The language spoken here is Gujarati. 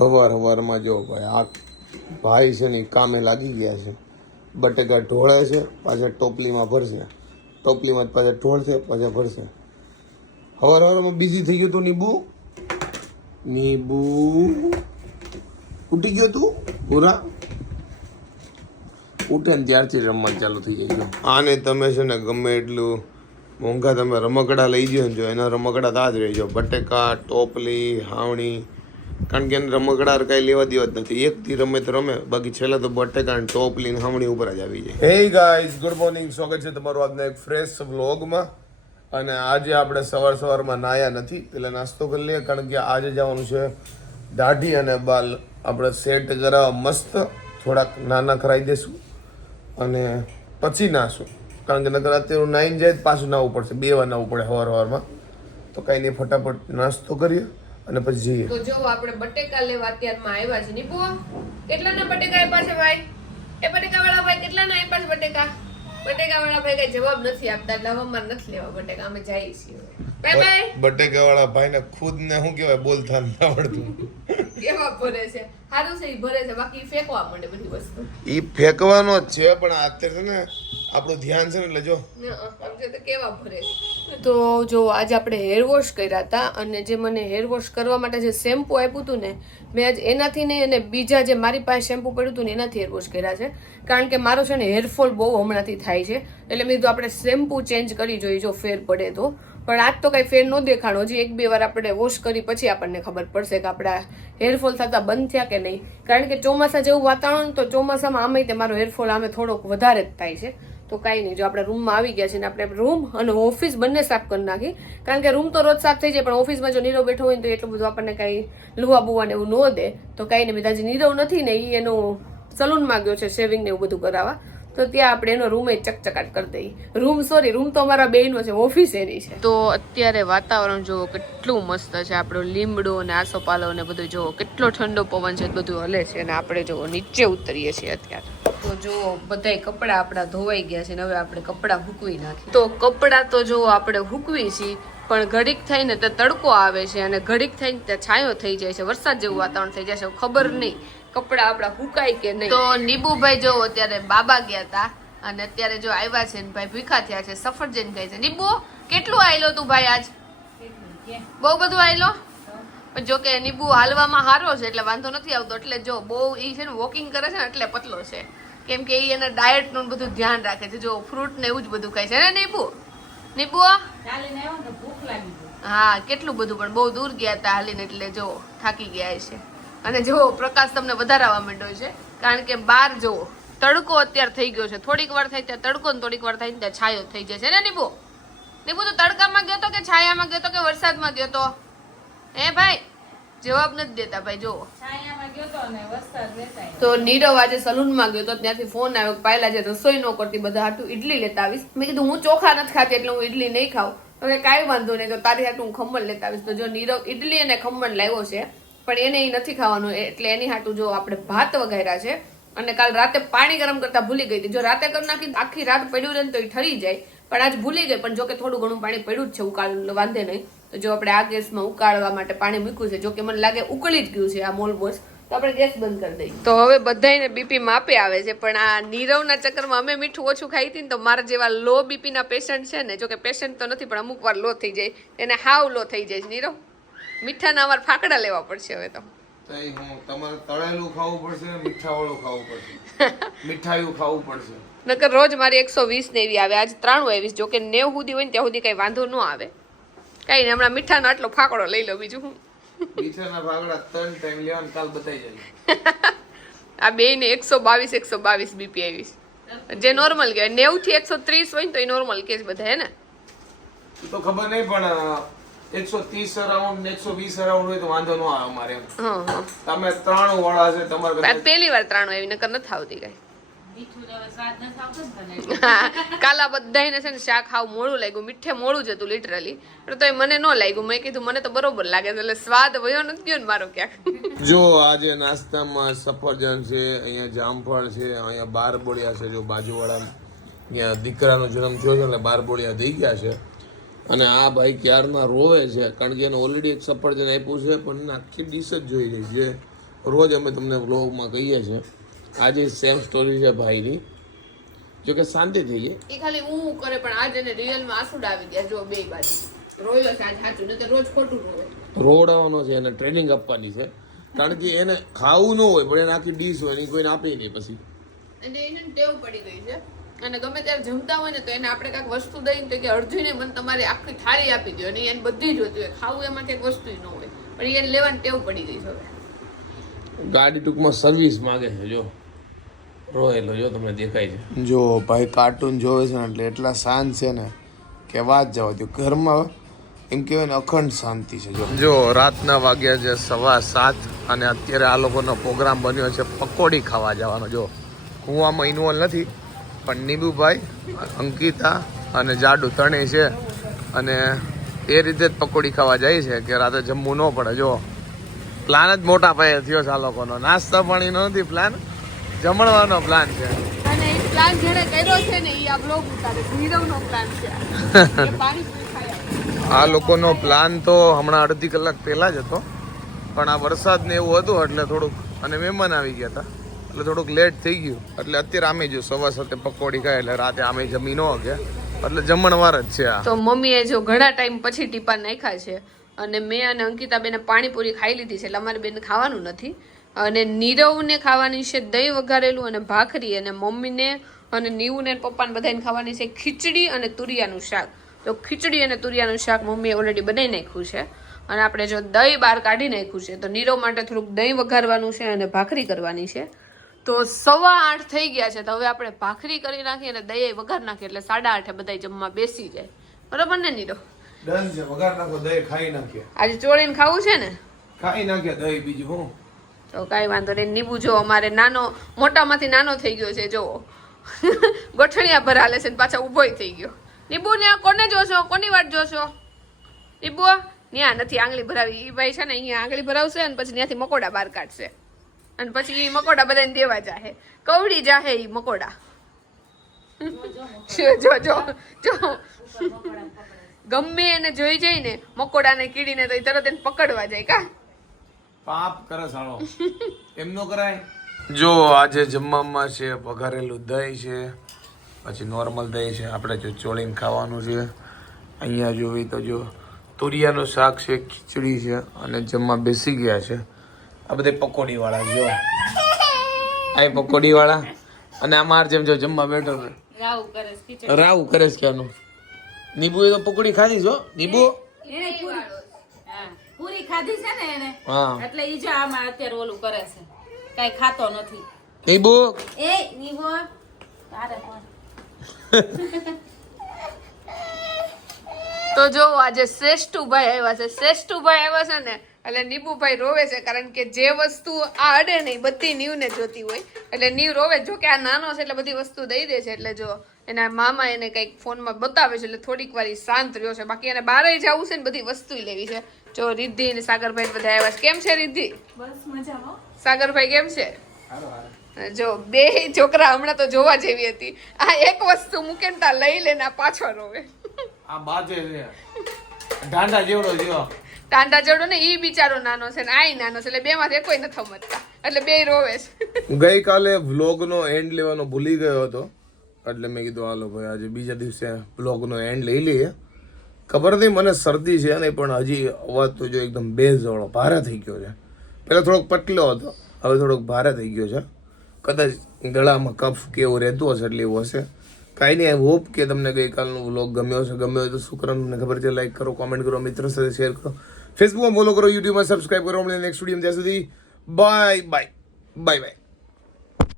સવારમાં જો ભાઈ આ ભાઈ છે ને કામે લાગી ગયા છે. બટેકા ઢોળે છે, પાછા ટોપલીમાં ભરશે, ટોપલીમાં પાછા ઢોળશે, પાછા ભરશે. સવારમાં બિઝી થઈ ગયું તું નીબુ ઉઠી ગયો તું પૂરા ઉઠે ને ત્યારથી રમવાનું ચાલુ થઈ જાય. આને તમે છે ને ગમે એટલું મોંઘા તમે રમકડા લઈ ગયો ને જો એના રમકડા તાજ રહી જાઓ. બટેકા, ટોપલી, હાવણી, કારણ કે એને રમકડા કાંઈ લેવા દેવા જ નથી. એકથી રમે તો રમે, બાકી છેલ્લે તો બટેકા ને ટોપલી ને હાવણી ઉપર જ આવી જાય. હે ગાઈઝ, ગુડ મોર્નિંગ, સ્વાગત છે તમારું આજના એક ફ્રેશ વ્લોગમાં. અને આજે આપણે સવારમાં નાયા નથી, પેલા નાસ્તો કરી લઈએ, કારણ કે આજે જવાનું છે દાઢી અને બાલ આપણે સેટ કરાવવા મસ્ત થોડાક નાના કરાવી દઈશું અને પછી નાશું, કારણ કે નકર અત્યારે નાઈને જાય પાછું નાવું પડશે, 2 વાર નાવું પડે સવારમાં. તો કાંઈ નહીં, ફટાફટ નાસ્તો કરીએ અને પછી જઈએ. તો જો આપણે બટેકા લેવા અત્યારમાં આવ્યા છે. નીપુ, કેટલાના બટેકા આપ્યા છે ભાઈ? એ બટેકા વાળા ભાઈ કેટલાના આપ્યા છે બટેકા? બટેકા વાળા ભાઈ કઈ જવાબ નથી આપતા, એટલે હવે અમારે નથી લેવા બટેકા, અમે જઈએ છીએ. Bye bye. બટેકા વાળા ભાઈને ખુદ ને શું કહેવાય બોલતા ન આવડતું. કેવા ભરે છે? સારું છે, ઈ ભરે છે, બાકી ફેંકવા માંડે બધી વસ્તુ. ઈ ફેંકવાનો જ છે, પણ અત્યારે છે ને આપણું ધ્યાન છે ને, એટલે જો સમજે તો કેવા ભરે છે. તો જો આજે આપણે હેર વોશ કર્યા હતા, અને જે મને હેર વોશ કરવા માટે જે શેમ્પુ આપ્યું હતું ને, મેં આજ એનાથી નહીં અને બીજા જે મારી પાસે શેમ્પુ પડ્યું હતું ને એનાથી હેર વોશ કર્યા છે. કારણ કે મારો છે ને હેરફોલ બહુ હમણાંથી થાય છે, એટલે મેં કીધું આપણે શેમ્પુ ચેન્જ કરી જોઈએ જો ફેર પડે તો. પણ આજ તો કાંઈ ફેર ન દેખાણો, હજી 1-2 વાર આપણે વોશ કરી પછી આપણને ખબર પડશે કે આપણા હેરફોલ થતા બંધ થયા કે નહીં. કારણ કે ચોમાસા જેવું વાતાવરણ, તો ચોમાસામાં આમે તે મારો હેરફોલ આમે થોડોક વધારે જ થાય છે. તો કાંઈ નહીં, જો આપણે રૂમમાં આવી ગયા છે ને આપણે રૂમ અને ઓફિસ બંને સાફ કરી નાખી. કારણ કે રૂમ તો રોજ સાફ થઈ જાય, પણ ઓફિસમાં જો નીરવ બેઠો હોય ને તો એટલું બધું આપણને કાંઈ લુવા બુવા ને એવું ન દે. તો કાંઈ નહીં, બધા નીરવ નથી ને, એ એનું સલૂનમાં ગયો છે શેવિંગ ને એવું બધું કરાવવા, તો ત્યાં આપણે એનો રૂમ ચકચકાટ કરી દઈએ. રૂમ તો અમારા બેયનો છે, ઓફિસ એની છે. તો અત્યારે વાતાવરણ જુઓ કેટલું મસ્ત છે. આપણો લીમડો ને આસોપાલો ને બધું જુઓ, કેટલો ઠંડો પવન છે, બધું હલે છે. અને આપણે જુઓ નીચે ઉતરીએ છીએ અત્યારે. તો જુઓ બધાય કપડાં આપણા ધોવાઈ ગયા છે ને હવે આપણે કપડાં હૂકવી નાખીએ. તો કપડાં તો જુઓ આપણે હૂકવી છીએ, પણ ઘડીક થઈને તો તડકો આવે છે અને ઘડીક થઈને ત્યાં છાંયો થઈ જાય છે, વરસાદ જેવું વાતાવરણ થઈ જાય છે. ખબર નહીં કપડા આપડા હુકાય કે નહીં. તો નીબુભાઈ જો અત્યારે બાબા ગયા હતા અને અત્યારે જો આવ્યા છે ને ભાઈ ભૂખા થયા છે, સફરજન ખાય છે. નીબુ, કેટલું આયલો તું ભાઈ આજ? બહુ બધું આયલો. પણ જો કે નીબુ હાલવામાં હારો છે એટલે વાંધો નથી આવતો. એટલે જો બહુ ઈ છે ને વોકિંગ કરે છે ને એટલે પતલો છે, કેમ કે ઈ એના ડાયટ નું બધું ધ્યાન રાખે છે. જો ફ્રૂટ ને એવું જ બધું ખાય છે ને નીબુ. નીબુ હા, કેટલું બધું, પણ બહુ દૂર ગયા હતા હાલીને, એટલે જો થાકી ગયા છે. અને જો પ્રકાશ તમને વધારે આવવા માંડ્યો છે, કારણ કે બહાર જો તડકો અત્યારે થઈ ગયો છે. થોડીક વાર થાય ત્યાં તડકો ને થોડીક વાર થાય ને ત્યાં છાયો થઈ જાય છે ને નીબુ. નીબુ તો તડકામાં ગયો તો કે છાયામાં ગયો તો કે વરસાદમાં ગયો તો? હે ભાઈ, જવાબ નથી દેતા ભાઈ. જો તો નીરવ આજે સલૂનમાં ગયો તો, ત્યાંથી ફોન આવ્યો કે પાયલા જે રસોઈ ન કરતી બધા હાટું ઇડલી લેતા આવીશ. મેં કીધું હું ચોખા નથી ખાતી એટલે હું ઇડલી નહીં ખાઉં. તો કે કાંઈ વાંધો નહીં, તો તારી હાટું હું ખમણ લેતા આવીશ. તો જો નીરવ ઇડલી અને ખમણ લાવ્યો છે, પણ એને એ નથી ખાવાનું, એટલે એની હાટું જો આપણે ભાત વઘાર્યા છે. અને કાલ રાતે પાણી ગરમ કરતા ભૂલી ગઈ હતી. જો રાતે કરી નાખી આખી રાત પડ્યું રહે તો એ ઠરી જાય, પણ આજ ભૂલી ગઈ. પણ જો કે થોડું ઘણું પાણી પડ્યું જ છે, ઉકાળ વાંધે નહીં. તો જો આપણે આ ગેસમાં ઉકાળવા માટે પાણી મૂક્યું છે. જો કે મને લાગે ઉકળી જ ગયું છે આ મોલબોસ, તો આપણે ગેસ બંધ કરી દઈએ. તો હવે બધાને બીપી માપે આવે છે, પણ આ નીરવના ચક્કરમાં અમે મીઠું ઓછું ખાઈ હતી ને, તો મારા જેવા લો બીપીના પેશન્ટ છે ને, જો કે પેશન્ટ તો નથી પણ અમુક વાર લો થઈ જાય, એને હાવ લો થઈ જાય છે. નીરવ, મીઠાના અમારે ફાકડા લેવા પડશે હવે તો. તમારે તળેલું ખાવું પડશે, મીઠા વાળું ખાવું પડશે, મીઠાયું ખાવું પડશે. નકર રોજ મારી 120 ને એવી આવે, આજ 93 આવીશ. જો કે 90 સુધી હોય ને ત્યાં સુધી કઈ વાંધો ન આવે. કઈ નહીં, હમણાં મીઠાનો આટલો ફાકડો લઈ લો, બીજું હું. મીઠાના ફાકડા 3 ટાઈમ લેવાનું, કાલ બતાઈ જાય. આ બે ને 122 બીપી આવીશ, જે નોર્મલ કહેવાય. 90 થી 130 હોય ને તો એ નોર્મલ કેસ બધા, હે ને? તો ખબર નહીં, પણ 130 અરાઉન્ડ 120 અરાઉન્ડ હોય તો વાંધો ન આવે અમારે. તમે 93 વાળા છે, તમારે પહેલી વાર 93 આવી, નકર નથી આવતી કઈ. કાલા બધાને છે ને શાક ખાવ મોડું લાગ્યું, મીઠે મોડું જ હતું લિટરલી, તો મને ન લાગ્યું. મેં કીધું મને તો બરોબર લાગે છે, એટલે સ્વાદ વયો નથી ગયો ને મારો ક્યાંક. જો આજે નાસ્તામાં સફરજન છે, અહીંયા જામફળ છે, અહીંયા બારબોળિયા છે. જો બાજુવાળા ત્યાં દીકરાનો જન્મ થયો છે એટલે બારબોળિયા થઈ ગયા છે. અને આ ભાઈ ક્યારના રોવે છે, કારણ કે એને ઓલરેડી એક સફરજન આપ્યું છે, પણ આખી ડીશ જ જોઈ રહી છે. રોજ અમે તમને વ્લોગમાં કહીએ છીએ. આજે સેમ સ્ટોરી છે ભાઈની, જો કે શાંતિ થઈ ગઈ. એ ખાલી હું કરે પણ આજ એને રિયલમાં આંસુડા આવી ગયા જો બે બાજુ રોયલો છે આજ સાચું નહીં તો રોજ ખોટું રોવે. રોવડાવવાનો છે એને ટ્રેનિંગ આપવાની છે, કારણ કે એને ખાવું ન હોય પણ એને આખી ડીશ હોય ને કોઈને આપે નહીં પછી. અને એને ટેવ પડી ગઈ છે અને ગમે ત્યારે જમતા હોય ને તો એને આપણે કાંઈક વસ્તુ દઈને તો કે અડધીને મને તમારે આખી થાળી આપી દો અને એને બધી જોતી હોય, ખાવું એમાં કંઈક વસ્તુ ન હોય પણ એને લેવાની ટેવ પડી ગઈ છે હવે. ગાડી ટૂંકમાં સર્વિસ માંગે છે. જો રોયેલો જો તમને દેખાય છે. જો ભાઈ કાર્ટૂન જોવે છે ને એટલે એટલા શાંત છે ને કે વાત જવા દો. ઘરમાં એમ કહેવાય ને અખંડ શાંતિ છે. જો રાતના વાગ્યા છે 7:15 અને અત્યારે આ લોકોનો પ્રોગ્રામ બન્યો છે પકોડી ખાવા જવાનો. જો હું આમાં ઇન્વોલ્વ નથી પણ નીબુભાઈ, અંકિતા અને જાડુ ત્રણેય છે અને એ રીતે જ પકોડી ખાવા જાય છે કે રાતે જમવું ન પડે. જો પ્લાન જ મોટા પાયે થયો છે આ લોકોનો. નાસ્તા પાણીનો નથી પ્લાન, જમણવાનો પ્લાન છે. અને એ પ્લાન જેણે કર્યો છે ને એ આ બ્લોગ ઉતારે નીરવનો પ્લાન છે. એ પાણીપુરી ખાયા. આ લોકોનો પ્લાન તો હમણાં અડધી કલાક પહેલા જ હતો પણ આ વરસાદ ને એવું હતું એટલે થોડુંક, અને મહેમાન આવી ગયા હતા એટલે થોડુંક લેટ થઈ ગયું. એટલે અત્યારે આમે જો 7:15 પકોડી ખાય એટલે રાતે આમે જમી ન ગયા એટલે જમણવાર જ છે આ. તો મમ્મીએ જો ઘણા ટાઈમ પછી ટીપા નાખ્યા છે અને મેં અને અંકિતા બેને પાણીપુરી ખાઈ લીધી છે એટલે અમારે બેન ખાવાનું નથી. અને નીરવને ખાવાની છે દહીં વઘારેલું અને ભાખરી, અને મમ્મીને અને નીવુને પપ્પાને બધાને ખાવાની છે ખીચડી અને તુરિયાનું શાક. તો ખીચડી અને તુરિયાનું શાક મમ્મીએ ઓલરેડી બનાવી નાખ્યું છે અને આપણે જો દહીં બહાર કાઢી નાખ્યું છે. તો નીરવ માટે થોડુંક દહીં વઘારવાનું છે અને ભાખરી કરવાની છે. તો 8:15 થઈ ગયા છે તો હવે આપણે ભાખરી કરી નાખીએ અને દહીં વઘાર નાખીએ એટલે 8:30 બધા જમવા બેસી જાય. બરોબર ને નીરવ? ડન છે. વઘાર નાખો, દહીં ખાઈ નાખીએ. આજે ચોળીને ખાવું છે ને? ખાઈ નાખીએ દહીં, બીજું હું. તો કાંઈ વાંધો નહીં. નીબુ જો અમારે નાનો, મોટામાંથી નાનો થઈ ગયો છે. જો ગોઠણિયા પર હાલે છે ને પાછા ઊભોય થઈ ગયો. નીબુ ને કોને જોશો? કોની વાટ જોશો? નીબુ ત્યાં નથી આંગળી ભરાવી. એ ભાઈ છે ને અહીંયા આંગળી ભરાવશે અને પછી ત્યાંથી મકોડા બહાર કાઢશે અને પછી એ મકોડા બધાને દેવા જાહે. કવડી જાહે એ મકોડા. જો જો જો ગમે એને જોઈ જાય ને મકોડાને કીડીને તો એ તરત એને પકડવા જાય. કા પાપ કરે સાળો, એમ નો કરાય. જો આજે જમવામાં છે વઘારેલું દહીં છે, પછી નોર્મલ દહીં છે, આપણે જો ચોળીને ખાવાનું છે. અહીંયા જોવી તો જો તુરિયાનું શાક છે, ખીચડી છે અને જમવા બેસી ગયા છે આ બધે પકોડી વાળા. જો આ પકોડી વાળા અને અમાર જેમ જો જમવા બેઠો છે રાવ કરે છે ક્યાંનું. નીબુએ તો પકોડી ખાધી છો? નીબુ પૂરી ખાધી છે ને એને, હા એટલે ઈ જો આમાં અત્યારે ઓલું કરે છે, કઈ ખાતો નથી. નીબુ એ નીવો તારે કોણ? તો જો આજે શ્રેષ્ઠુભાઈ આવ્યા છે. શ્રેષ્ઠુભાઈ આવ્યા છે ને એટલે નીબુભાઈ રોવે છે કારણ કે જે વસ્તુ આ અડે નહીં બધી નીવને જોતી હોય એટલે નીવ રોવે. જો કે આ નાનો છે એટલે બધી વસ્તુ દઈ દે છે એટલે જો એના મામા એને કંઈક ફોનમાં બતાવે છે એટલે થોડીક વાર શાંત રહ્યો છે. બાકી એને બહાર જવું છે ને બધી વસ્તુ લેવી છે. જો રિદ્ધિ ને સાગરભાઈ બધા આવ્યા છે. કેમ છે રિદ્ધિ? બસ મજામાં. સાગરભાઈ કેમ છે? જો બે છોકરા હમણાં તો જોવા જેવી હતી. આ એક વસ્તુ મૂકે ને તા લઈ લે ને પાછો રોવે. આ બાજે છે ઢાંડા જેવડો જો. ટાંડા જેવડો ને ઈ બિચારો નાનો છે ને આ નાનો છે એટલે બે માંથી કોઈ નથી સમજતા એટલે બે રોવે છે. ગઈકાલે વ્લોગનો એન્ડ લેવાનો ભૂલી ગયો હતો એટલે મેં કીધું હાલો ભાઈ આજે બીજા દિવસે વ્લોગનો એન્ડ લઈ લઈએ. ખબર નહીં મને શરદી છે ને પણ હજી અવાજ તો જો એકદમ બેઝવાળો ભારે થઈ ગયો છે. પહેલા થોડોક પતલો હતો હવે થોડોક ભારે થઈ ગયો છે. કદાચ ગળામાં કફ કે એવું રહેતું હશે એટલે એવું હશે. કાંઈ નહીં. આઈ હોપ કે તમને ગઈકાલનો વ્લોગ ગમ્યો હશે. ગમ્યો હોય તો શું કરો મને ખબર છે, લાઈક કરો, કોમેન્ટ કરો, મિત્રો સાથે શેર કરો, ફેસબુકમાં ફોલો કરો, યુટ્યુબમાં સબસ્ક્રાઈબ કરો. મળીએ નેક્સ્ટ વિડીયો. ત્યાં સુધી બાય બાય બાય બાય.